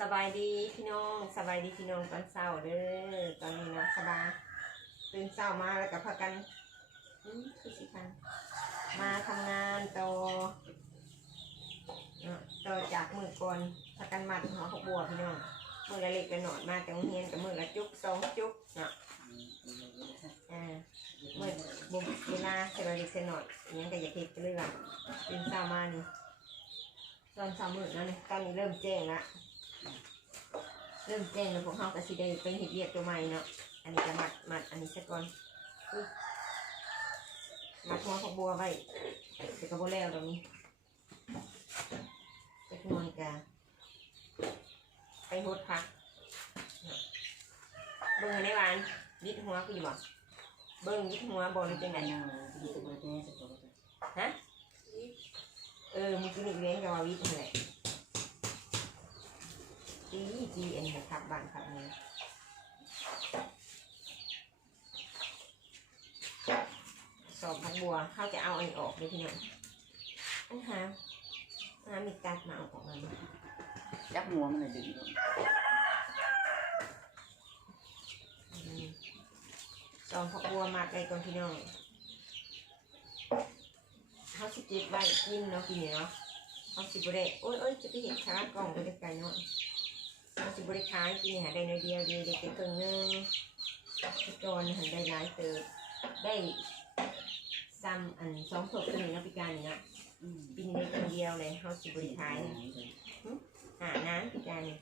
สบายดีพี่น้องสบายดีพี่น้องตอนเช้าเด้อตอนนี้นะสบายตื่นเช้ามาแล้วก็พากันอืมคือสิคันมาทำงานต่อเนาะต่อจากมือก่อนพากันมัดหัวขบบัวพี่น้องมือละเล็กละหน่อยมาแต่โรงเรียนกับมือละจุกสองจุกเนาะอ่ามือบุมเวลาเสร็จละเล็กเสร็จหน่อยอยังแต่อย่าเก็บไปเรื่อยตื่นเช้ามานี่ตอนเช้ามืดแล้วนี่ตอนนี้เริ่มแจ้งละ เริ่มแจ้งแล้วพวกเขาก็สิได้ไปเฮ็ดเวียกตัวใหม่เนาะ อันนี้จะมัดมัดอันนี้ซะก่อนปึ๊บมัดหัวผักบัวไว้แต่ก็บ่แล้วตรงนี้จะนอนกาไปหดพักเบิ่งให้ได้หวานวิดหัวกูอยู่บ่เบิ่งวิดหัวบ่หรือจังได ฮะ เออมึงกินอีกเลี้ยงกับว่าวิดนี่แหละ จีจีเอ็นนะครับบ้านครับนี้สอบพักบัวเขาจะเอาอันนี้ออกเลยพี่น้องอันหาหามีตัดมาเอาออกมาจับหัวมันเลยดึงลงอืมสอบพักบัวมัดไปก่อนพี่น้องเขาสิเก็บไว้กินเนาะกินเนาะเขาสิบได้โอ้ยโอ้ยจะไปเห็นขากล่องไปไกลๆเนาะ เราสิบริขายกินหาได้ในเดียวเดียวเด็กเป็นครึ่งหนึงพี่กรหันได้หลายเติบได้ซ้ำอันสองศพตัวนี้นะพี่การนี่นะปีนี้คนเดียวเลยเขาสิบริขายหาน้ำพี่การนี่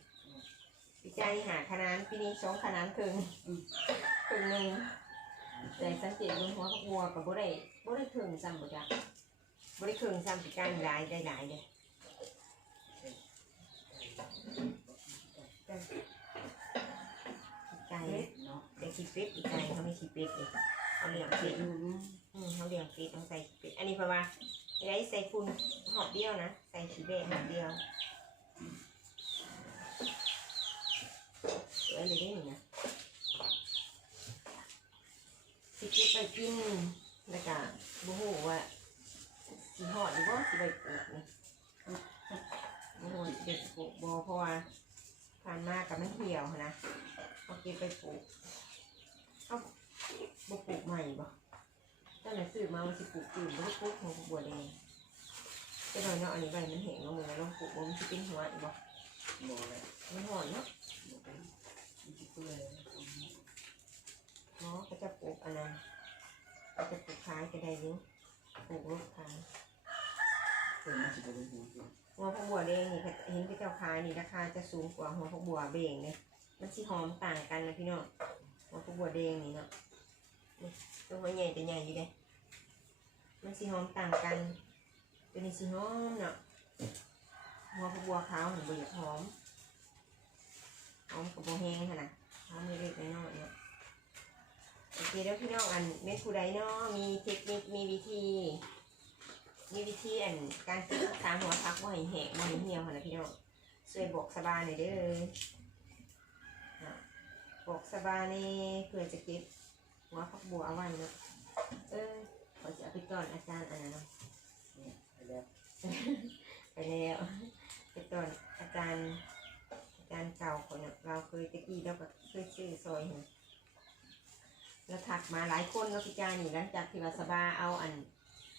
พี่การนี่หาขนาดปีนี้สองขนาดครึ่งครึ่งหนึ่งแต่สังเกตบนหัวพักบัวกับบ่ได้บ่ได้ครึ่งซ้ำบ่จ้ะบ่ได้ครึ่งซ้ำพี่การหลายได้หลายเลย พี่กเนาะแต่ขี้เป็ดอีกไงเขาไม่ขี้เป็ดเลยเขาเลี้ยงเป็ดอืมเขาเลี้ยงเป็ดต้องใส่ขี้เป็ดอันนี้เพราะว่าไอ้ใส่ฝุ่นหอบเดียวนะใส่ขี้เบะหอบเดียวสวยเลยได้หนึ่งนะสิเก็บไปกินแล้วก็บูฮูว่าสีหอดหรือว่าสีใบปลูกนี่บูฮูสิเด็กบอเพราะว่า ผ่านมากกับมันเหี่ยวนะเอาเก็บไปปลูกเอาบปลูกใหม่บ่ตอนนั้นซื้อมามันสิปลูกตื่นบ่ได้ปลูกของบัวแดงจะหน่อยเนาะอันนี้ใบมันแห้งแล้วมึงลองปลูกบ่มันสิเป็นหัวอีกบ่โบเลยมันหอนเนาะเนมันจะเปื่อยเนาะก็จะปลูกอันนั้นก็จะปลูกขายก็ได้ยู่ปลูกลูกขาย หัวเดียวหัวพวกบัวแดงนี่เห็นพี่เจ้าขายนี่ราคาจะสูงกว่าหัวพวกบัวเบ่งเลยมันสิหอมต่างกันนะพี่น้องหัวพวกบัวแดงนี่เนาะตัวหัวใหญ่แต่ใหญ่อยู่เด้มันสิหอมต่างกันตัวนี้สิหอมเนาะหัวผักบัวขาวห็นบ่อยากหอมหอมกับโบแห้งขนาดหอมเล็กๆน้อยๆเนาะโอเคแล้วพี่น้องอันเม็ดผู้ใดเนาะมีเทคนิคมีวิธี ธีอันการซื้อสามหัวพักบ่ให้แหกบ่ให้เหี่ยวขนาดพี่น้องช่วยบอกสบายหน่อยเด้อเนาะบอกสบายนี่เพื่อจะเก็บหัวผักบัวเอาไว้เนาะเออขอจะเอาไปก่อนอาจารย์อันนั้นเนาะไปแล้วไปแล้วไปตอนอาจารย์อาจารย์เก่าคนน่ะเราเคยตะกี้เราก็เคยซื้อซอยเห็นแล้วถักมาหลายคนเนาพี่จานี่หลังจากที่ว่าสบายเอาอัน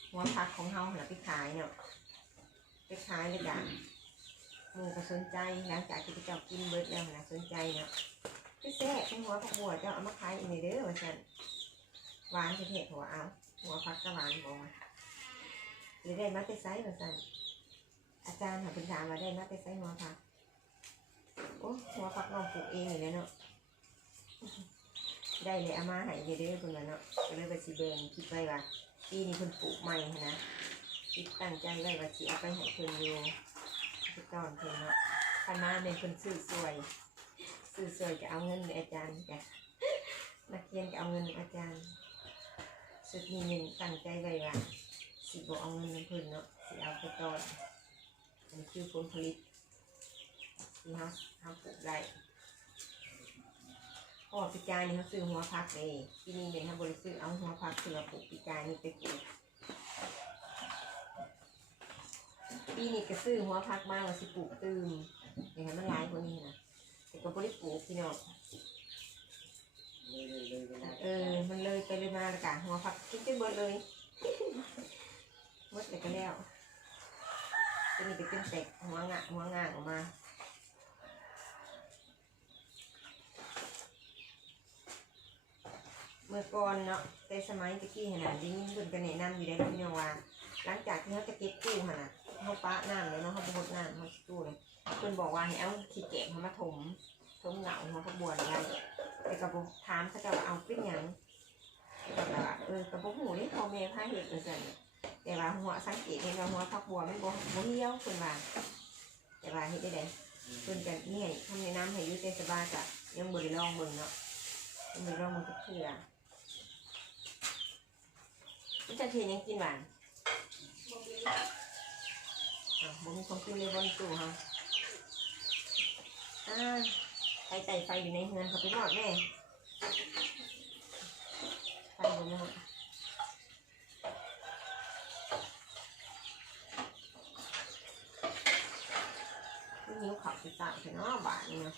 หัวพักของเฮาน่ะไปขายเนาะไปขายเลยจ้ะหมูก็สนใจหลังจากที่พี่เจ้ากินเบิดแล้วนะสนใจเนาะพี่แซ่บเป็นหัวผักบัวเจ้าเอามาขายอีกในเด้อว่าฉันหวานเผ็ดหัวเอาหัวพักก็หวานบอกว่าหรือได้มาไปไซส์ว่าฉันอาจารย์ค่ะเป็นถามมาได้มาไปไซหัวผักโอ้หัวผักน้องปลูกเองอยู่แล้วเนาะได้เลยเอามาให้เยอะเด้อเพิ่นว่าเนาะก็เลยไปสิเบงคิดไว้ว่า ปีนี้เพิ่นปลูกใหม่นะคิดตั้งใจไว้ว่าสิเอาไปให้เพิ่นอยู่ที่ตอนเพิ่นเนาะคันมาเป็นเพิ่นซื้อสวยซื้อสวยจะเอาเงินอาจารย์จ้ะนักเรียนก็เอาเงินอาจารย์ สุดนี้หนึ่งตั้งใจไว้ว่าสิบ่เอาเงินให้เพิ่นเนาะสิเอาไปตอนมันคือผลผลิตที่เขาเขาปลูกได้ พ่อปีกายนี่เขาซื้อหัวพักเลยที่นี่เป็นเขาบริซื้อเอาหัวพักคือเราปลูกปีกายนี่ไปปลูกปีนี้ก็ซื้อหัวพักมาว่าสิปลูกตื่มอย่างนั้มันลายกว่านี้นะแต่ก็บริปลูกพี่น้องเออ มันเลยไปเลยมาและกะหัวผักกินไปเบิดเลยหมดเลยก็แล้วตัวนี้ก็เป็นแตกหัวงะหัวงาออกมา เมื่อก่อนเนาะแต่สมัยตะกี้ขนาดดิ้งเพิ่นก็แนะนำอยู่ได้แล้วพี่น้องว่า หลังจากที่เขาจะเก็บตู้หั่นน่ะเขาปะน้ำเลยเนาะเขาบดน้ำเขาตู้เลยเพิ่นบอกว่าให้เอาขี้แกะเขามาถมถมเหงาเขาก็บวนไว้แต่ก็บอกถามเขาจะว่าเอาเป็นหยังก็แบบว่าเออกระบอกหูนี่พ่อแม่พาเห็ดเหมือนกันแต่ว่าหัวสังเกตเห็นว่าหัวพักบัวไมันบ่บ่เหี่ยวเพิ่นว่าแต่ว่าเฮ็ดได้ไดเพิ่นกันนี่ให้ทำในน้ำให้อยุ่เทศบาลกะยังบ่ได้ลองเบิ่งเนาะยังบ่ได้ลองมันก็เชื่อ นจะเทียนยังกินหวานบ่มีของกินเลยบนตู้ฮะอ่าไฟไต่ไฟอยู่ในเฮือนเขาไปหมดแม่ไฟบนหมดนี่นิ้วเขาสิตาเถอะเนาะบาทนี่เนาะ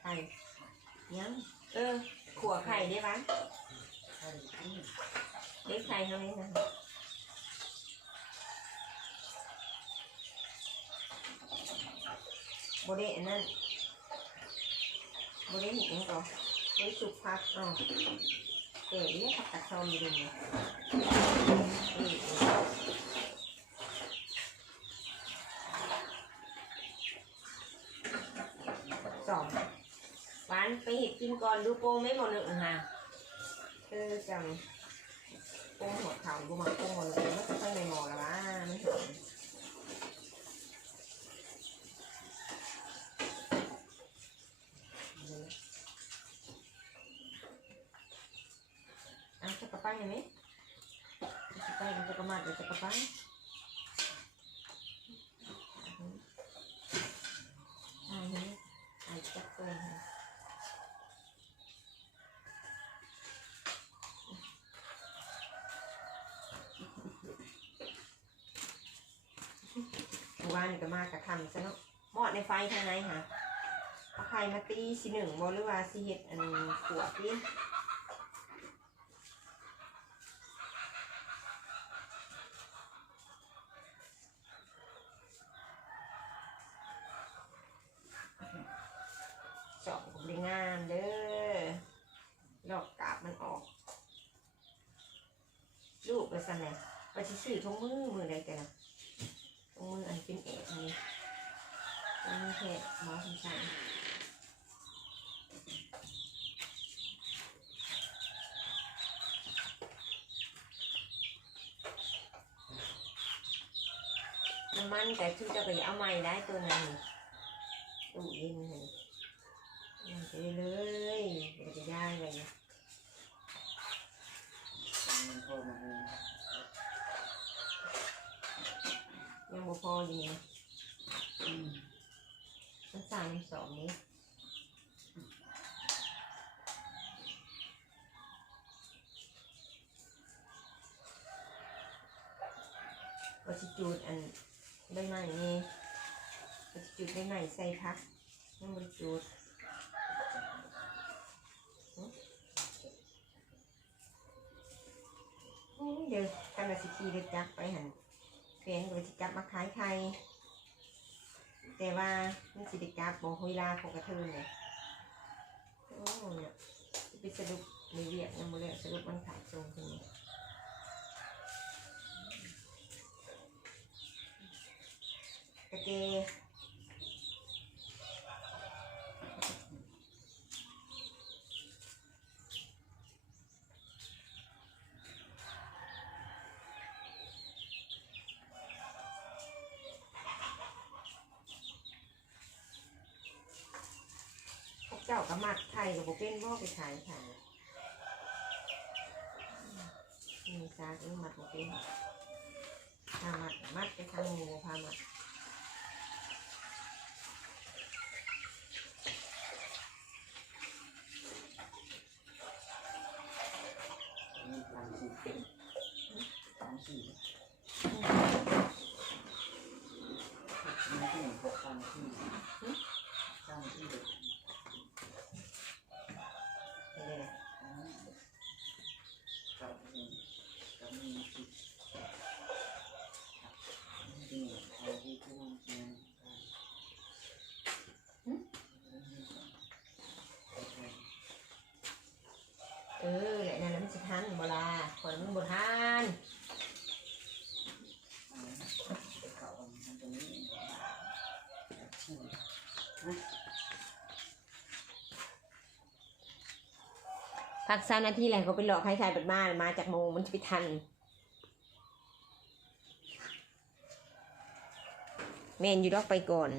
ไข่ยังเออ ขวไข่ได้ปะเด็กไข่เท่านี้นะบริอันนั้นบริเวณห็นก่อนบริสุกพักอ๋อเก๋เนี่ยผักตัดซอมอยู่ตรงนี้สองหวานไปเห็ด ก่อนดูโปงไม่หมดเลยฮะเออจังโปงหัวขาดูมาโปงหมดเลยไม่ต้องในหมอแล้ววะไม่ถึง Ang sa kapal niya, eh. Sa kapal, ang sa kamad, sa kapal. Ay, Ito ว่านี่ก็มากระทำซะเนาะหมอดในไฟทางไหนฮะเอาไข่มาตีสิหนึ่งบหรือว่าสิเห็ดอันขวดที่จาะผมได้งามเด้อลอกกาบมันออก ลูกไปสั่นไปสิซื้อทงมือมือใดกันนะทงมืออันเป็นเอกอันนี้ ทงมือเพชรหมอสงสารน้ำมันแต่ชื่จะไปเอาใหม่ได้ตัวนั้นตู้เย็นนี่มันไปเลยมันจะได้เลยนะมันโทรมาให้ยังบ่พออยู่เนี่ย สามสองนี้วัชิจูดอันใบไหมนี่วัชิจูดใบไหมใส่พักยังบริจูดเดี๋ยวกันละสิกีเลยจักไปหันเพียนก็สิจับมาขายไทย แต่ว่ามันสิได้จับบอกเวลาของกระเทินเลยโอ้เนี่ยไปสรุปในเวียดนามเลยสรุปมันขายตรงตรงนี้กระเจ เจ้ากับมัดไทยกับโบเป็นบ่ไปขายขายนี่ซาเออมัดโบเป็นพามัดมัดไปทางหมูพามัดนี่สามสี่สามสี่ พักสามนาทีแหละเขาไปหลอกให้ชายบัดมามาจากโมงมันจะไปทันแมนอยู่ดอกไปก่อน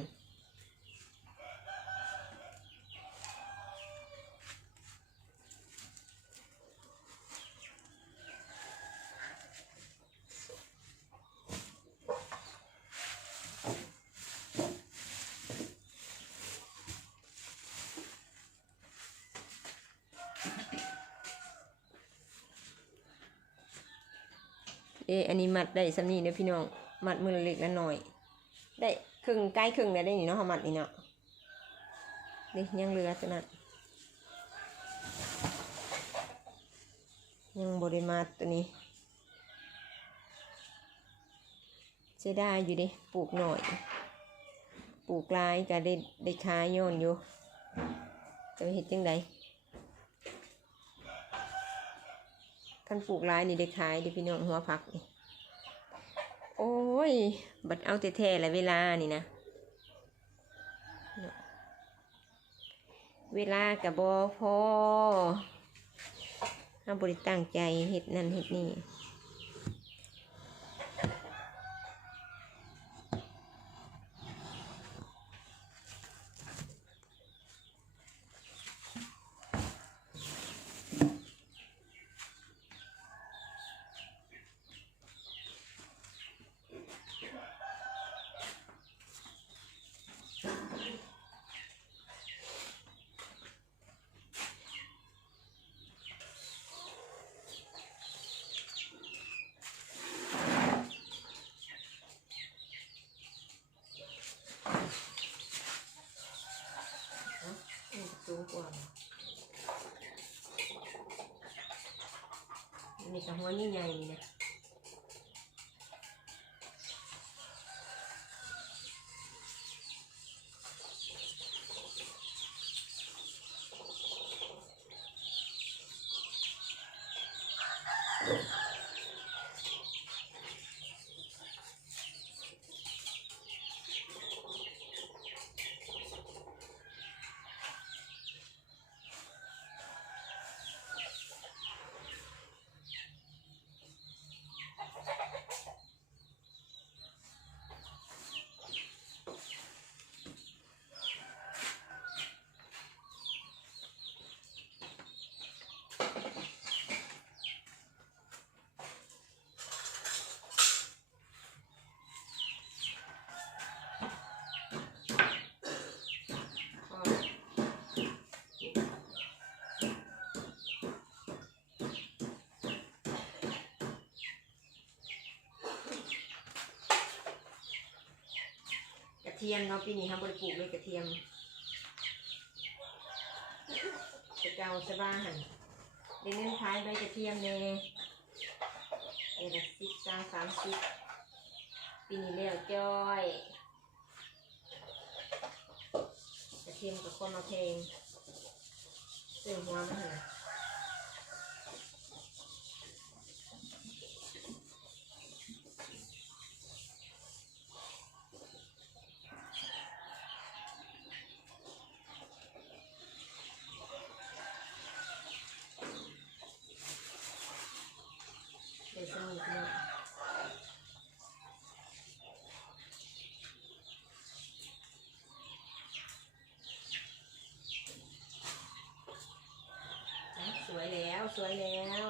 เอออันนี้มัดได้สำนีเด้อพี่น้อง มัดมือเล็กละหน่อย ได้ครึ่งใกล้ครึ่งแล้วได้นี่เนาะเขามัดนี่เนาะนี่ยังเหลือตัวนั้นยังบริมาตัวนี้เสียได้อยู่ดิปลูกหน่อย ปลูกลายก็ได้ได้ขายโยนอยู่จะไปเห็ดจังได คันปลูกหลายนี่ได้ขายเดิพี่น้องหัวผักนี่โอ้ย บัดเอาแต่แท้ๆแหละเวลานี่นะเนะ เวลากับบอพอเอาบริตั้งใจเห็ดนั่นเห็ดนี่สูงกว่าอั นนี้กับหัวใหญ่ๆนี่นะพอระ เทียมเนาะปีนี้ทำบริปลูกเลยกระเทียมจะเกาสบ้าหันเดี๋ยวเน้นท้ายใบกระเทียมเน่เอละสิบสามสามสิบปีนี้เลี้ยวจ้อยกระเทียมกับคนมาเพลงซื้อหัวมาหาเดี๋ยวสมุนเนาะอะสวยแล้ว สวยแล้ว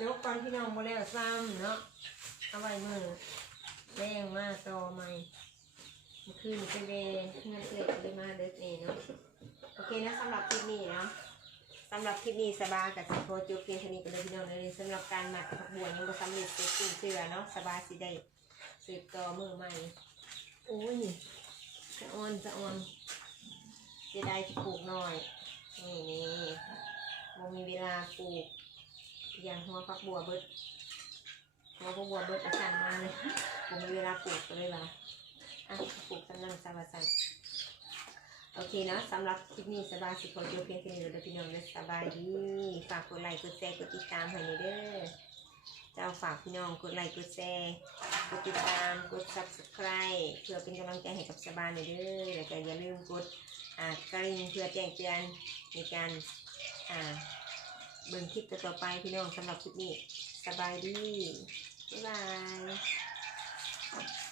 จกก่อนพี่น้องมาแล้วซ้ำเนาะเอาไว้มือแรงมากต่อใหม่มื่อคืนไปเวรเงินเกิดเลยมาเด็กนี่เนาะโอเคนะสำหรับคลิปนี้เนาะสำหรับคลิปนี้สบายกับสิโคจุกเพียงเท่นี้ก็เลยพี่น้องเลยสำหรับการหมักผักบัวยังสำเร็จเสร็จสิ้นเชื่อเนาะสบายสิได้สืบต่อมือใหม่โอ้ยสะออนสะออนจะได้ปลูกหน่อยนี่นี่บ่มีเวลาปลูก อย่างหัวฝักบัวเบิดหัวพวกบัวเบิดกระสันมาเลยผมมีเวลาปลูกเลยว่าอะปลูกสำนักสบายสันโอเคเนาะสำหรับคลิปนี้สบายสิขอจบเพียงแค่นี้เลยเด้อพี่น้องเด้อสบายดีฝากกดไลค์กดแชร์กดติดตามให้หน่อยเด้อเจ้าฝากพี่น้องกดไลค์กดแชร์กดติดตามกด subscribe เพื่อเป็นกำลังใจให้กับสบายหน่อยเด้อแล้วก็อย่าลืมกดอ่ากระดิ่งเพื่อแจ้งเตือนในการอ่า เบิ่งคลิปต่อไปพี่น้องสำหรับคลิปนี้ สบายดี บ๊ายบาย